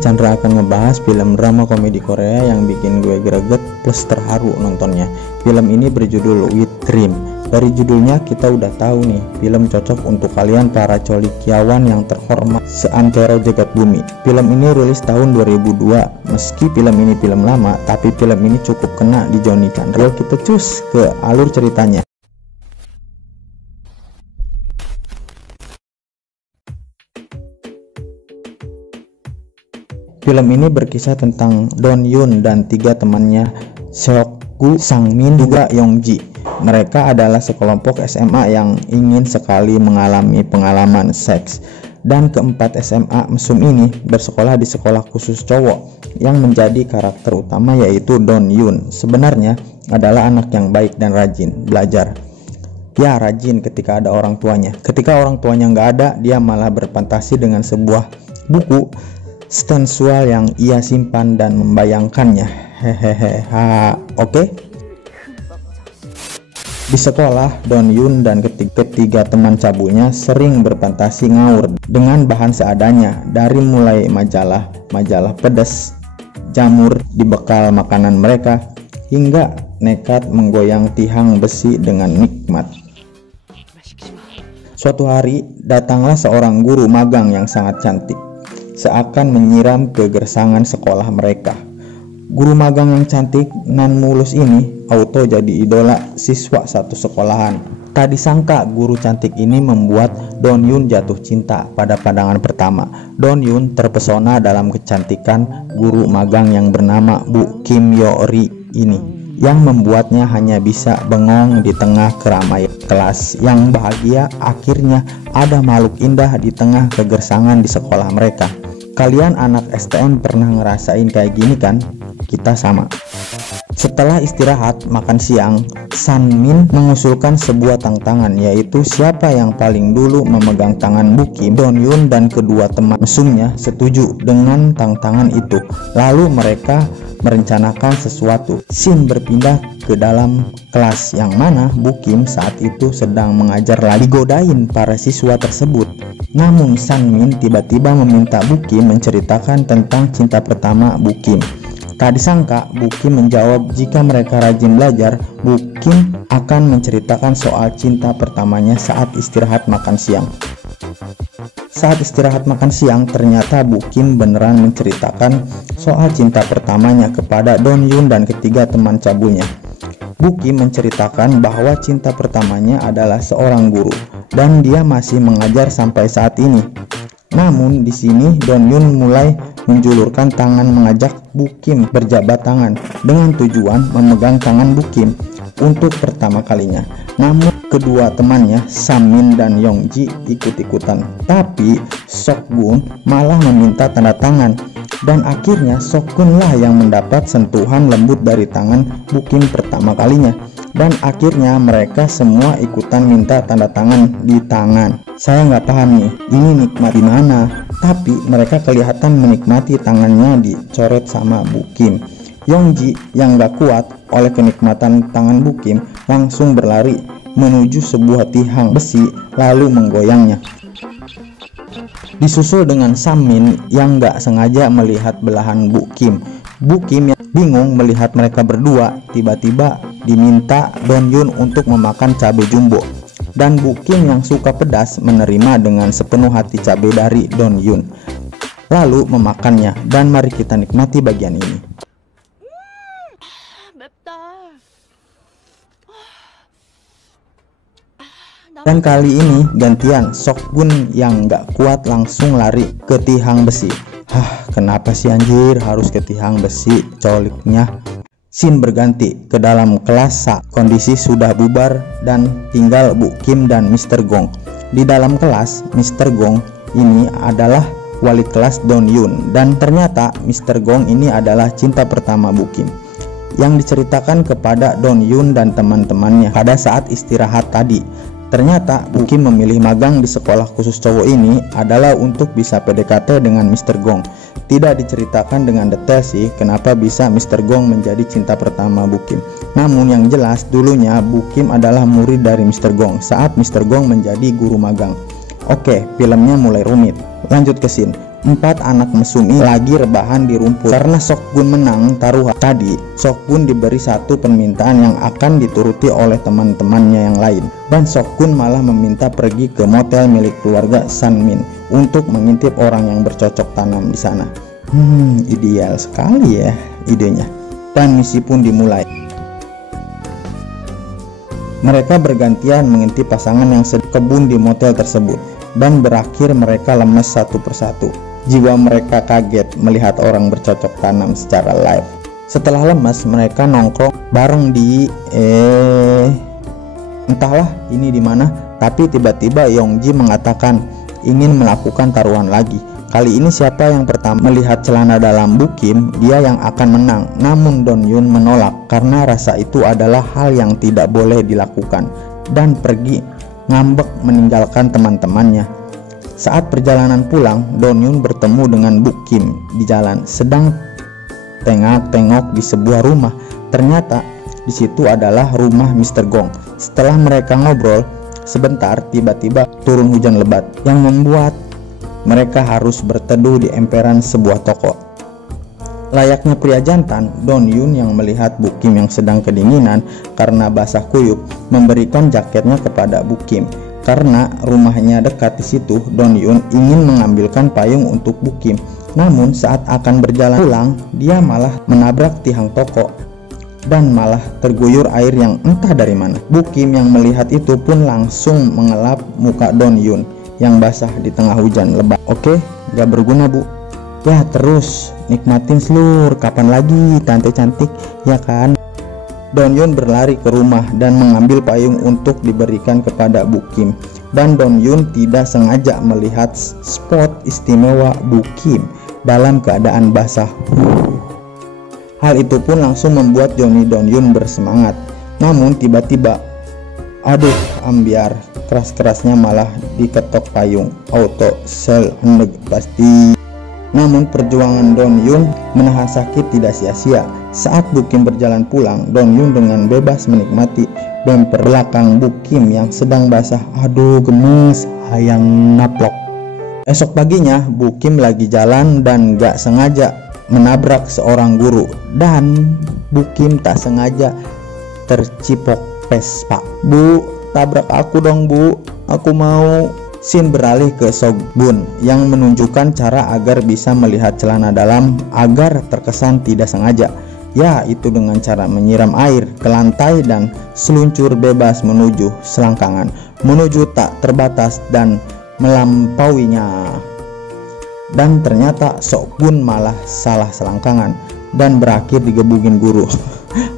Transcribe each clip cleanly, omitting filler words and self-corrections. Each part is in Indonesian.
Chandra akan ngebahas film drama komedi Korea yang bikin gue greget plus terharu nontonnya. Film ini berjudul With Dream. Dari judulnya kita udah tahu nih, film cocok untuk kalian para colikiawan yang terhormat seantero jagat bumi. Film ini rilis tahun 2002. Meski film ini film lama, tapi film ini cukup kena di Johnny Chandra. Yuk kita cus ke alur ceritanya. Film ini berkisah tentang Don Yoon dan 3 temannya, Seokgu, Sangmin, juga Yongji. Mereka adalah sekelompok SMA yang ingin sekali mengalami pengalaman seks. Dan keempat SMA mesum ini bersekolah di sekolah khusus cowok. Yang menjadi karakter utama yaitu Don Yoon. Sebenarnya adalah anak yang baik dan rajin belajar. Ya, rajin ketika ada orang tuanya. Ketika orang tuanya nggak ada, dia malah berfantasi dengan sebuah buku sensual yang ia simpan dan membayangkannya. Hehehe. Oke. Di sekolah, Don Yoon dan ketiga teman cabulnya sering berfantasi ngawur dengan bahan seadanya, dari mulai majalah pedas, jamur di bekal makanan mereka, hingga nekat menggoyang tiang besi dengan nikmat. Suatu hari, datanglah seorang guru magang yang sangat cantik, seakan menyiram kegersangan sekolah mereka. Guru magang yang cantik nan mulus ini auto jadi idola siswa satu sekolahan. Tak disangka guru cantik ini membuat Don Yoon jatuh cinta pada pandangan pertama. Don Yoon terpesona dalam kecantikan guru magang yang bernama Bu Kim Yo Ri ini, yang membuatnya hanya bisa bengong di tengah keramaian kelas yang bahagia. Akhirnya ada makhluk indah di tengah kegersangan di sekolah mereka. Kalian anak STM pernah ngerasain kayak gini kan? Kita sama. Setelah istirahat makan siang, Sanmin mengusulkan sebuah tantangan, yaitu siapa yang paling dulu memegang tangan Bu Kim. Don Yoon dan kedua teman mesumnya setuju dengan tantangan itu. Lalu mereka merencanakan sesuatu. Scene berpindah ke dalam kelas yang mana Bu Kim saat itu sedang mengajar lagi godain para siswa tersebut. Namun Sanmin tiba-tiba meminta Bu Kim menceritakan tentang cinta pertama Bu Kim. Tak disangka Bu Kim menjawab jika mereka rajin belajar, Bu Kim akan menceritakan soal cinta pertamanya saat istirahat makan siang. Saat istirahat makan siang, ternyata Bu Kim beneran menceritakan soal cinta pertamanya kepada Don Yoon dan ketiga teman cabulnya. Bu Kim menceritakan bahwa cinta pertamanya adalah seorang guru dan dia masih mengajar sampai saat ini. Namun di sini Don Yoon mulai menjulurkan tangan mengajak Bu Kim berjabat tangan dengan tujuan memegang tangan Bu Kim untuk pertama kalinya. Namun kedua temannya Samin dan Yongji ikut-ikutan, tapi Seokgun malah meminta tanda tangan, dan akhirnya Seokgun lah yang mendapat sentuhan lembut dari tangan Bu Kim pertama kalinya. Dan akhirnya mereka semua ikutan minta tanda tangan di tangan. Saya nggak paham nih, ini nikmat di mana? Tapi mereka kelihatan menikmati tangannya dicoret sama Bu Kim. Yongji yang nggak kuat oleh kenikmatan tangan Bu Kim langsung berlari menuju sebuah tiang besi lalu menggoyangnya. Disusul dengan Samin yang nggak sengaja melihat belahan Bu Kim. Bu Kim yang bingung melihat mereka berdua, tiba-tiba diminta Don Yoon untuk memakan cabai jumbo, dan Bu Kim yang suka pedas menerima dengan sepenuh hati cabai dari Don Yoon lalu memakannya. Dan mari kita nikmati bagian ini. Dan kali ini gantian Seokgun yang gak kuat langsung lari ke tiang besi. Kenapa sih anjir harus ke tiang besi coliknya? Scene berganti ke dalam kelas saat kondisi sudah bubar dan tinggal Bu Kim dan Mr. Gong. Di dalam kelas, Mr. Gong ini adalah wali kelas Don Yoon, dan ternyata Mr. Gong ini adalah cinta pertama Bu Kim yang diceritakan kepada Don Yoon dan teman-temannya pada saat istirahat tadi. Ternyata Bu Kim memilih magang di sekolah khusus cowok ini adalah untuk bisa PDKT dengan Mr. Gong. Tidak diceritakan dengan detail sih kenapa bisa Mr. Gong menjadi cinta pertama Bu Kim. Namun yang jelas dulunya Bu Kim adalah murid dari Mr. Gong saat Mr. Gong menjadi guru magang. Oke, filmnya mulai rumit. Lanjut ke scene. Empat anak mesum ini lagi rebahan di rumput. Karena Sok-gun menang taruhan tadi, Sok-gun diberi satu permintaan yang akan dituruti oleh teman-temannya yang lain. Dan Sok-gun malah meminta pergi ke motel milik keluarga Sanmin untuk mengintip orang yang bercocok tanam di sana. Ideal sekali ya idenya. Dan misi pun dimulai. Mereka bergantian mengintip pasangan yang sedang kebun di motel tersebut, dan berakhir mereka lemas satu persatu. Jiwa mereka kaget melihat orang bercocok tanam secara live. Setelah lemas, mereka nongkrong bareng di entahlah ini di mana, tapi tiba-tiba Yongji mengatakan ingin melakukan taruhan lagi. Kali ini siapa yang pertama melihat celana dalam Bu Kim, dia yang akan menang. Namun Don Yoon menolak karena rasa itu adalah hal yang tidak boleh dilakukan, dan pergi ngambek meninggalkan teman-temannya. Saat perjalanan pulang, Don Yoon bertemu dengan Bu Kim di jalan, sedang tengok-tengok di sebuah rumah. Ternyata di situ adalah rumah Mr. Gong. Setelah mereka ngobrol sebentar, tiba-tiba turun hujan lebat yang membuat mereka harus berteduh di emperan sebuah toko. Layaknya pria jantan, Don Yoon yang melihat Bu Kim yang sedang kedinginan karena basah kuyup memberikan jaketnya kepada Bu Kim. Karena rumahnya dekat di situ, Don Yoon ingin mengambilkan payung untuk Bu Kim. Namun saat akan berjalan pulang, dia malah menabrak tiang toko dan malah terguyur air yang entah dari mana. Bu Kim yang melihat itu pun langsung mengelap muka Don Yoon yang basah di tengah hujan lebat. Oke, gak berguna Bu. Ya terus nikmatin seluruh, kapan lagi tante cantik, ya kan? Don Yoon berlari ke rumah dan mengambil payung untuk diberikan kepada Bu Kim. Dan Don Yoon tidak sengaja melihat spot istimewa Bu Kim dalam keadaan basah. Hal itu pun langsung membuat Don Yoon bersemangat. Namun tiba-tiba, aduh ambiar, keras-kerasnya malah diketok payung. Auto sel hendeg pasti. Namun perjuangan Don Yoon menahan sakit tidak sia-sia. Saat Bu Kim berjalan pulang, Don Yoon dengan bebas menikmati bumper belakang Bu Kim yang sedang basah. Aduh gemes, hayang naplok. Esok paginya Bu Kim lagi jalan dan gak sengaja menabrak seorang guru, dan Bu Kim tak sengaja tercipok Vespa. Bu, tabrak aku dong Bu, aku mau. Scene beralih ke Sok-gun yang menunjukkan cara agar bisa melihat celana dalam agar terkesan tidak sengaja, yaitu dengan cara menyiram air ke lantai dan seluncur bebas menuju selangkangan, menuju tak terbatas dan melampauinya. Dan ternyata Sok-gun malah salah selangkangan dan berakhir digebugin guru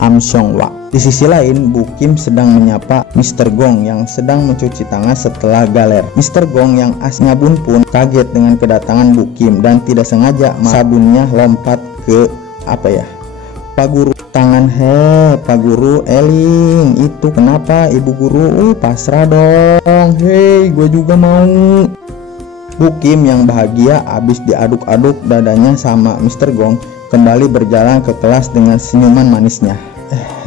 Amsyongwa. Di sisi lain, Bu Kim sedang menyapa Mr. Gong yang sedang mencuci tangan setelah galer. Mr. Gong yang asnya pun kaget dengan kedatangan Bu Kim dan tidak sengaja sabunnya lompat ke Pak Guru tangan. Pak Guru eling, itu kenapa Ibu Guru? Pasrah dong, gue juga mau. Bu Kim yang bahagia abis diaduk-aduk dadanya sama Mr. Gong kembali berjalan ke kelas dengan senyuman manisnya.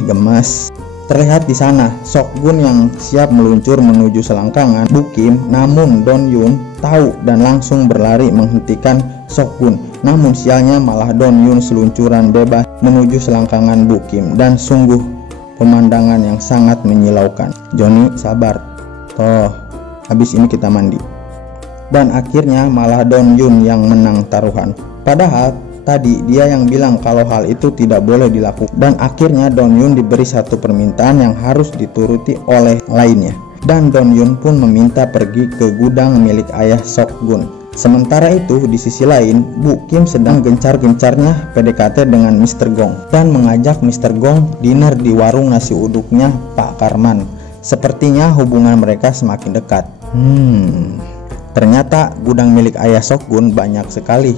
Gemes. Terlihat di sana Sok-gun yang siap meluncur menuju selangkangan Bu Kim, namun Don Yoon tahu dan langsung berlari menghentikan Sok-gun. Namun sialnya malah Don Yoon seluncuran bebas menuju selangkangan Bu Kim, dan sungguh pemandangan yang sangat menyilaukan. Joni sabar, toh habis ini kita mandi. Dan akhirnya malah Don Yoon yang menang taruhan. Padahal tadi dia yang bilang kalau hal itu tidak boleh dilakukan, dan akhirnya Don Yoon diberi satu permintaan yang harus dituruti oleh lainnya, dan Don Yoon pun meminta pergi ke gudang milik ayah Sok-gun. Sementara itu di sisi lain, Bu Kim sedang gencar-gencarnya PDKT dengan Mr. Gong dan mengajak Mr. Gong dinner di warung nasi uduknya Pak Karman. Sepertinya hubungan mereka semakin dekat. Ternyata gudang milik ayah Sok-gun banyak sekali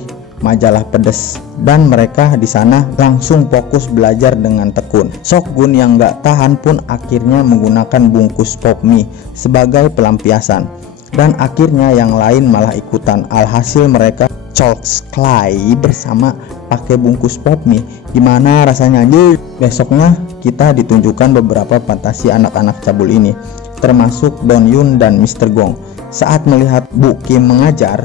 majalah pedes, dan mereka di sana langsung fokus belajar dengan tekun. Sok-gun yang gak tahan pun akhirnya menggunakan bungkus pop mie sebagai pelampiasan, dan akhirnya yang lain malah ikutan. Alhasil mereka colksklay bersama pakai bungkus pop mie. Gimana rasanya aja? Besoknya kita ditunjukkan beberapa fantasi anak-anak cabul ini, termasuk Don Yoon dan Mr. Gong. Saat melihat Bu Kim mengajar,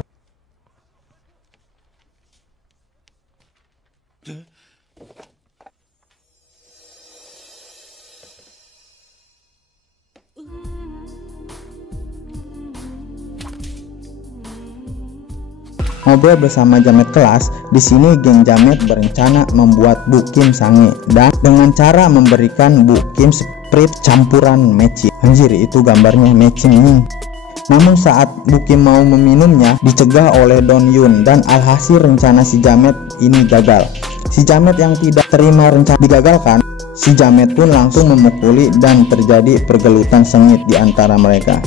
Ngobrol bersama jamet kelas, di sini geng jamet berencana membuat Bu Kim sange dan dengan cara memberikan Bu Kim Sprite campuran mecin. Anjir, itu gambarnya mecin ini. Namun saat Bu Kim mau meminumnya, dicegah oleh Don Yun dan alhasil rencana si jamet ini gagal. Si jamet yang tidak terima rencana digagalkan, si jamet pun langsung memukuli dan terjadi pergelutan sengit di antara mereka,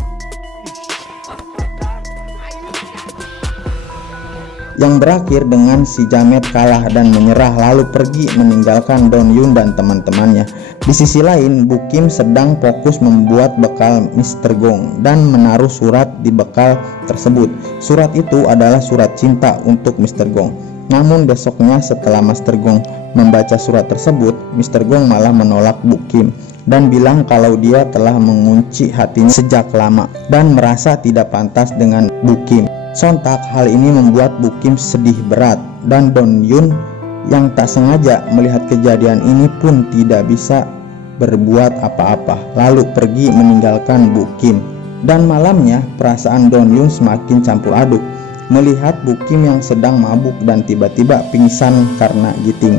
yang berakhir dengan si jamet kalah dan menyerah lalu pergi meninggalkan Don Yun dan teman-temannya. Di sisi lain, Bu Kim sedang fokus membuat bekal Mr. Gong dan menaruh surat di bekal tersebut. Surat itu adalah surat cinta untuk Mr. Gong. Namun besoknya setelah Mr. Gong membaca surat tersebut, Mr. Gong malah menolak Bu Kim dan bilang kalau dia telah mengunci hatinya sejak lama dan merasa tidak pantas dengan Bu Kim. Sontak hal ini membuat Bu Kim sedih berat dan Don Yun yang tak sengaja melihat kejadian ini pun tidak bisa berbuat apa-apa, lalu pergi meninggalkan Bu Kim. Dan malamnya perasaan Don Yun semakin campur aduk melihat Bu Kim yang sedang mabuk dan tiba-tiba pingsan karena giting.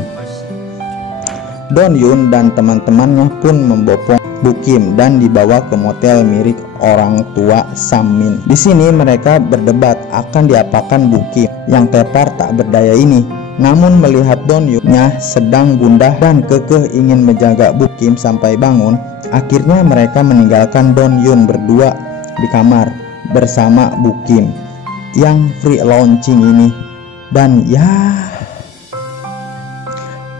Don Yun dan teman-temannya pun membopong Bu Kim dan dibawa ke motel milik orang tua Sam Min. Di sini mereka berdebat akan diapakan Bu Kim yang tepar tak berdaya ini. Namun melihat Don Yun-nya sedang gundah dan kekeh ingin menjaga Bu Kim sampai bangun, akhirnya mereka meninggalkan Don Yun berdua di kamar bersama Bu Kim yang free launching ini. Dan ya,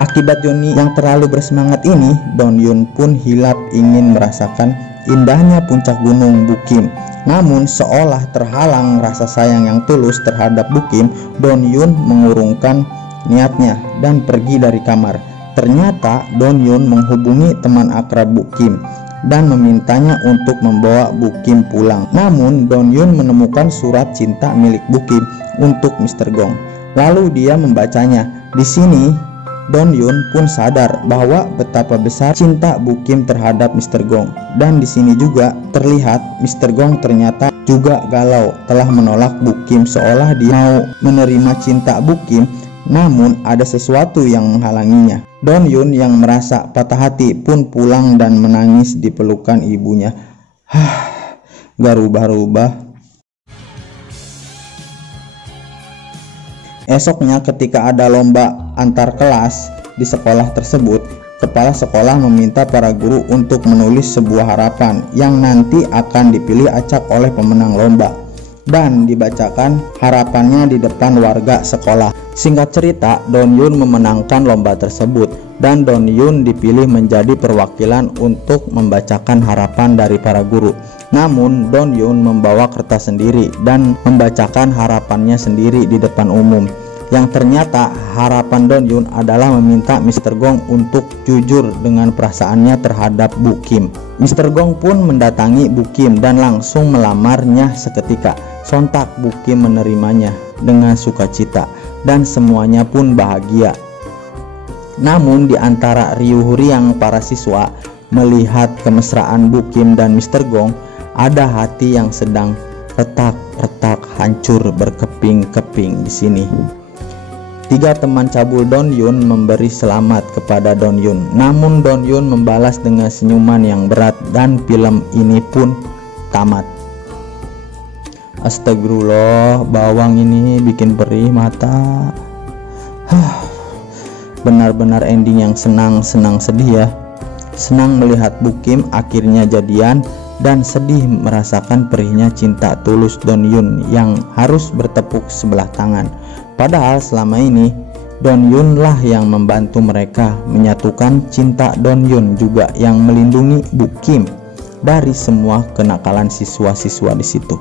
akibat Johnny yang terlalu bersemangat ini, Don Yun pun hilap ingin merasakan indahnya puncak gunung Bu Kim. Namun seolah terhalang rasa sayang yang tulus terhadap Bu Kim, Don Yun mengurungkan niatnya dan pergi dari kamar. Ternyata Don Yun menghubungi teman akrab Bu Kim dan memintanya untuk membawa Bu Kim pulang. Namun Don Yun menemukan surat cinta milik Bu Kim untuk Mr. Gong. Lalu dia membacanya. Di sini Don Yun pun sadar bahwa betapa besar cinta Bu Kim terhadap Mr. Gong. Dan di sini juga terlihat Mr. Gong ternyata juga galau telah menolak Bu Kim, seolah dia mau menerima cinta Bu Kim, namun ada sesuatu yang menghalanginya. Don Yun yang merasa patah hati pun pulang dan menangis di pelukan ibunya. Gak rubah-rubah. Esoknya ketika ada lomba antar kelas di sekolah tersebut, kepala sekolah meminta para guru untuk menulis sebuah harapan yang nanti akan dipilih acak oleh pemenang lomba dan dibacakan harapannya di depan warga sekolah. Singkat cerita, Don Yun memenangkan lomba tersebut dan Don Yun dipilih menjadi perwakilan untuk membacakan harapan dari para guru. Namun Don Yun membawa kertas sendiri dan membacakan harapannya sendiri di depan umum. Yang ternyata harapan Don Yun adalah meminta Mr. Gong untuk jujur dengan perasaannya terhadap Bu Kim. Mr. Gong pun mendatangi Bu Kim dan langsung melamarnya seketika. Sontak Bu Kim menerimanya dengan sukacita dan semuanya pun bahagia. Namun di antara riuh riang para siswa melihat kemesraan Bu Kim dan Mr. Gong, ada hati yang sedang retak-retak hancur berkeping-keping di sini. 3 teman cabul Don Yun memberi selamat kepada Don Yun. Namun Don Yun membalas dengan senyuman yang berat dan film ini pun tamat. Astagfirullah, bawang ini bikin perih mata. Benar-benar ending yang senang-senang sedih ya. Senang melihat Bu Kim akhirnya jadian dan sedih merasakan perihnya cinta tulus Don Yun yang harus bertepuk sebelah tangan. Padahal selama ini Don Yun lah yang membantu mereka menyatukan. Cinta Don Yun juga yang melindungi Bu Kim dari semua kenakalan siswa-siswa di situ.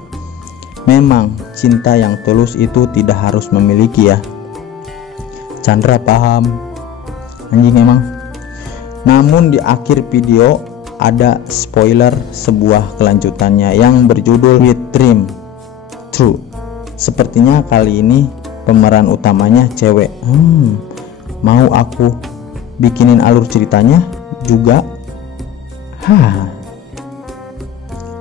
Memang cinta yang tulus itu tidak harus memiliki ya. Chandra paham. Anjing emang. Namun di akhir video ada spoiler sebuah kelanjutannya yang berjudul With Dream True. Sepertinya kali ini pemeran utamanya cewek. Mau aku bikinin alur ceritanya juga.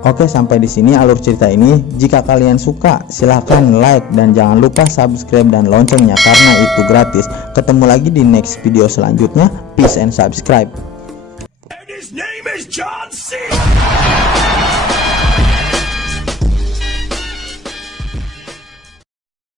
Oke, sampai di sini alur cerita ini. Jika kalian suka, silahkan like dan jangan lupa subscribe dan loncengnya karena itu gratis. Ketemu lagi di next video selanjutnya. Peace and subscribe. And his name is John C.